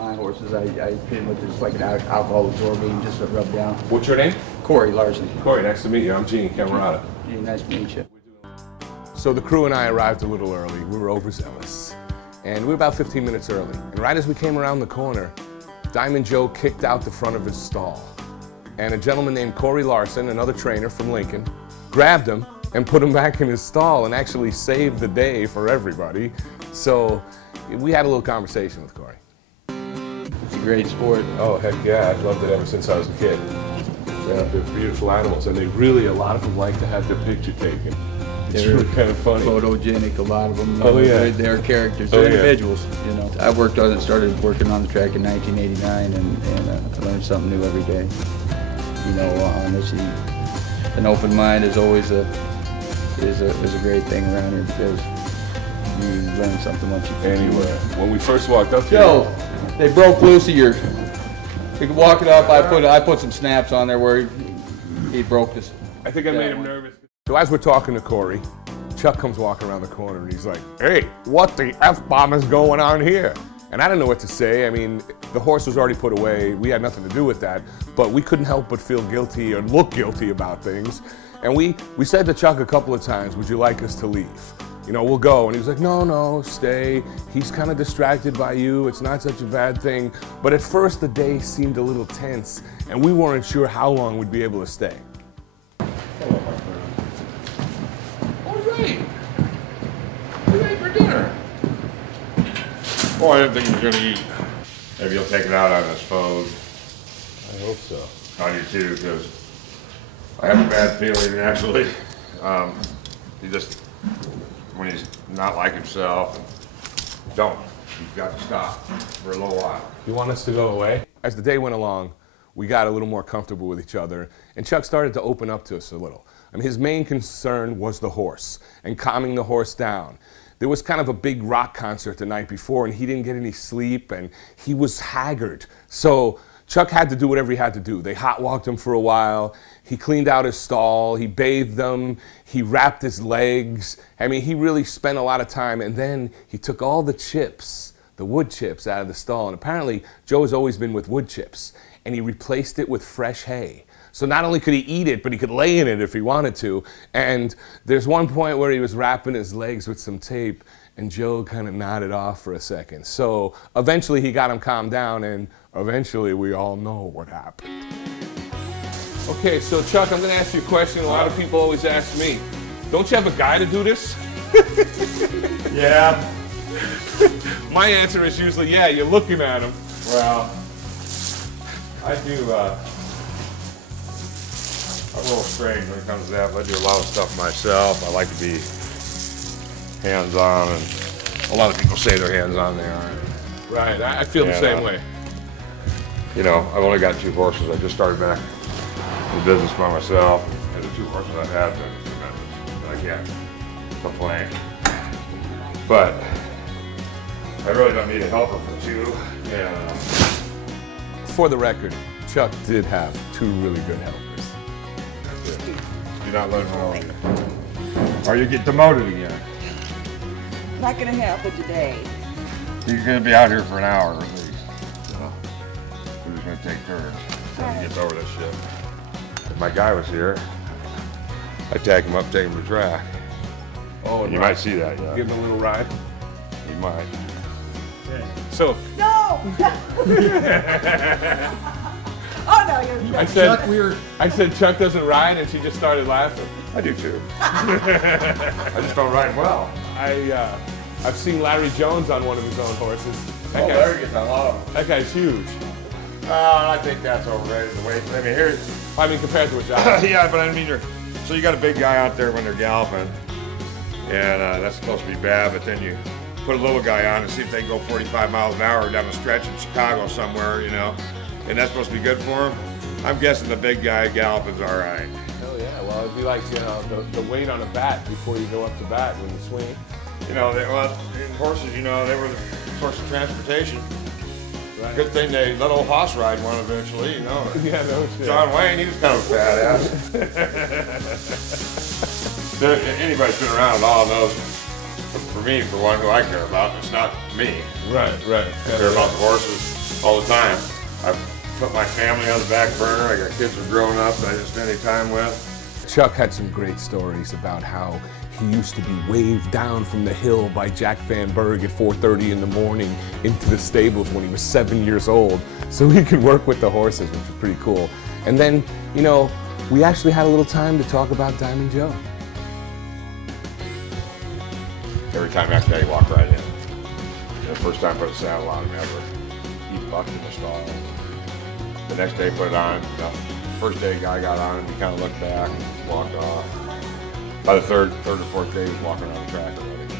on my horses. I pretty much just like an alcohol absorbing, just to rub down. What's your name? Corey Larson. Corey, nice to meet you. I'm Gene Cammarota. Yeah, nice to meet you. So the crew and I arrived a little early. We were overzealous. And we were about 15 minutes early. And right as we came around the corner, Diamond Joe kicked out the front of his stall. And a gentleman named Corey Larson, another trainer from Lincoln, grabbed him and put him back in his stall and actually saved the day for everybody. So we had a little conversation with Corey. It's a great sport. Oh, heck yeah. I've loved it ever since I was a kid. Yeah, they're beautiful animals, and they really, a lot of them like to have their picture taken. It's really kind of funny. Photogenic, a lot of them. Oh, yeah. They're characters. They're individuals, you know. I started working on the track in 1989, and I learned something new every day. You know, honestly, an open mind is always a great thing around here because you learn something once you finish. Anyway, when we first walked up here, Joe, they broke loose of yours. You can walk it up. I put some snaps on there where he broke this. I think I made him nervous. So as we're talking to Corey, Chuck comes walking around the corner and he's like, "Hey, what the F-bomb is going on here?" And I didn't know what to say. I mean, the horse was already put away. We had nothing to do with that, but we couldn't help but feel guilty or look guilty about things. And we said to Chuck a couple of times, "Would you like us to leave? You know, we'll go." And he was like, "No, stay. He's kind of distracted by you. It's not such a bad thing." But at first the day seemed a little tense and we weren't sure how long we'd be able to stay. Hello, my friend. All right. What are you eating for dinner? Well, I didn't think he was going to eat. Maybe he'll take it out on his phone. I hope so. On you too, because I have a bad feeling actually. He just, when he's not like himself, you've got to stop for a little while. You want us to go away? As the day went along, we got a little more comfortable with each other, and Chuck started to open up to us a little. I mean, his main concern was the horse and calming the horse down. There was kind of a big rock concert the night before, and he didn't get any sleep, and he was haggard. So Chuck had to do whatever he had to do. They hot walked him for a while. He cleaned out his stall. He bathed them. He wrapped his legs. I mean, he really spent a lot of time, and then he took all the chips, the wood chips, out of the stall. And apparently, Joe has always been with wood chips, and he replaced it with fresh hay. So not only could he eat it, but he could lay in it if he wanted to. And there's one point where he was wrapping his legs with some tape, and Joe kind of nodded off for a second. So eventually he got him calmed down, and eventually we all know what happened. Okay, so Chuck, I'm gonna ask you a question a lot of people always ask me. Don't you have a guy to do this? Yeah. My answer is usually, yeah, you're looking at him. Well, I do, I'm a little strange when it comes to that, but I do a lot of stuff myself. I like to be hands-on, and a lot of people say they're hands-on, they aren't. Right, I feel the same way. You know, I've only got 2 horses. I just started back in the business by myself, and the 2 horses I've had been tremendous, but I can't complain. But I really don't need a helper for 2, and For the record, Chuck did have 2 really good helpers. you're not learning from all of you. Or you get demoted again. Not gonna happen today. You're gonna be out here for an hour at least. So we're just gonna take turns until he gets over this shit. If my guy was here, I'd tag him up, take him to track. Oh, You might see that, yeah. Give him a little ride. You might. So No! Oh no, you're I said Chuck doesn't ride, and she just started laughing. I do too. I just don't ride well. I've seen Larry Jones on one of his own horses. Larry gets a lot of them. That guy's huge. I think that's overrated. The weight. I mean, here. I mean, compared to a job. Yeah, but I mean, so you got a big guy out there when they're galloping, and that's supposed to be bad. But then you put a little guy on and see if they can go 45 miles an hour down the stretch in Chicago somewhere, you know, and that's supposed to be good for him. I'm guessing the big guy galloping's all right. Hell yeah. Well, it'd be like, you know, the weight on a bat before you go up to bat when you swing. You know, horses, you know, they were the source of transportation. Right. Good thing they let old Hoss ride one eventually, you know. Yeah, no shit. John Wayne, he was kind of a badass. Anybody who's been around at all knows, for me, for one, who I care about, it's not me. Right. I care about the horses. all the time. I've put my family on the back burner. I got kids who are growing up that I didn't spend any time with. Chuck had some great stories about how he used to be waved down from the hill by Jack Van Berg at 4:30 in the morning into the stables when he was 7 years old so he could work with the horses, which was pretty cool. And then, you know, we actually had a little time to talk about Diamond Joe. Every time after that, he walked right in. The first time I put a saddle on him ever, he bucked in the stall. The next day, put it on. The first day, guy got on him, he kind of looked back and walked off. By the third or fourth day, he was walking around the track already.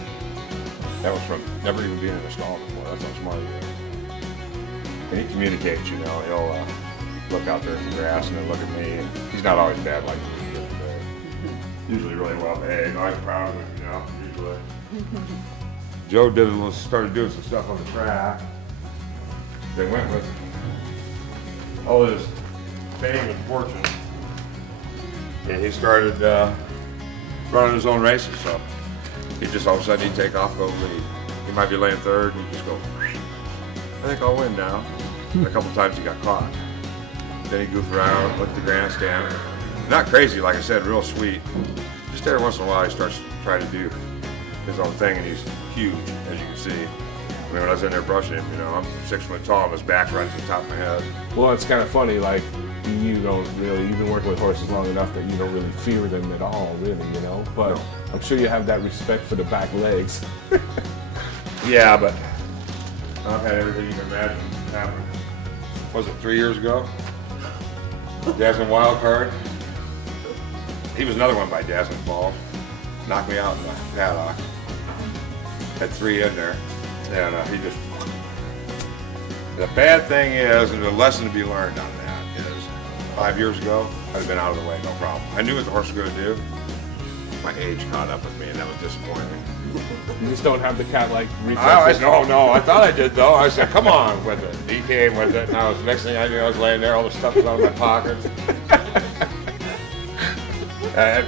That was from never even being in the stall before. That's how smart he is. And he communicates, you know. He'll look out there at the grass and then look at me. And he's not always bad like he is today. Usually really well behaved. I was proud of him, you know, usually. Joe started doing some stuff on the track. They went with all his fame and fortune. And he started running his own races, so he just all of a sudden he'd take off, go lead. He might be laying third, and he'd just go, I think I'll win now. And a couple times he got caught. Then he'd goof around, look at the grandstand. Not crazy, like I said, real sweet. Just every once in a while he starts trying to do his own thing, and he's huge, as you can see. I mean, when I was in there brushing him, you know, I'm 6 foot tall, and his back's right to the top of my head. Well, it's kind of funny, like, you don't really, you've been working with horses long enough that you don't really fear them at all, really, you know? But no. I'm sure you have that respect for the back legs. Yeah, but I've had everything you can imagine happen. Was it 3 years ago? Jasmine Wild Card. He was another one by Jasmine Falls. Knocked me out in the paddock. Had 3 in there, and he just. The bad thing is, and the lesson to be learned on that is, 5 years ago, I'd have been out of the way, no problem. I knew what the horse was going to do. My age caught up with me, and that was disappointing. You just don't have the cat-like reflexes? No, I thought I did, though. I said, come on with it. He came with it, and I was, next thing I knew, I was laying there, all the stuff was out of my pockets.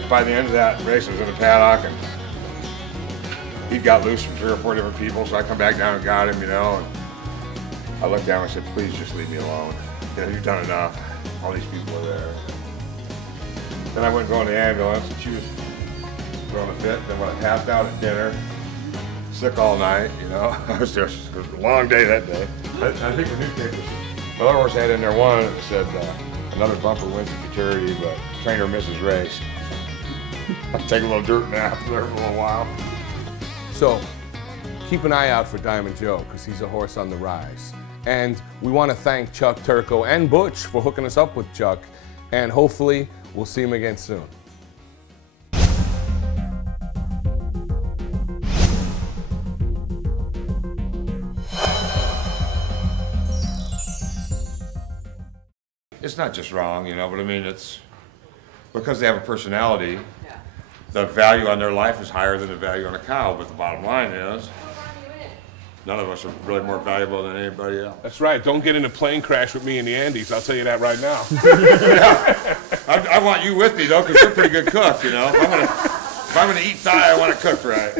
By the end of that race, I was in the paddock, and he'd got loose from 3 or 4 different people, so I come back down and got him, you know. And I looked down and I said, please just leave me alone. You know, you've done enough. All these people are there. Then I went and got in the ambulance, and she was throwing a fit. Then when I passed out at dinner, sick all night, you know. It was a long day that day. I think the newspapers, my other horse had in there one that said, another bumper wins the futurity, but trainer misses race. I'll take a little dirt nap there for a little while. So, keep an eye out for Diamond Joe, because he's a horse on the rise. And we want to thank Chuck, Turco, and Butch for hooking us up with Chuck. And hopefully, we'll see him again soon. It's not just wrong, you know, but I mean, it's because they have a personality, the value on their life is higher than the value on a cow, but the bottom line is, none of us are really more valuable than anybody else. That's right. Don't get in a plane crash with me in the Andes. I'll tell you that right now. Yeah. I want you with me, though, because you're a pretty good cook, you know. If I'm gonna eat thigh, I want to cook right.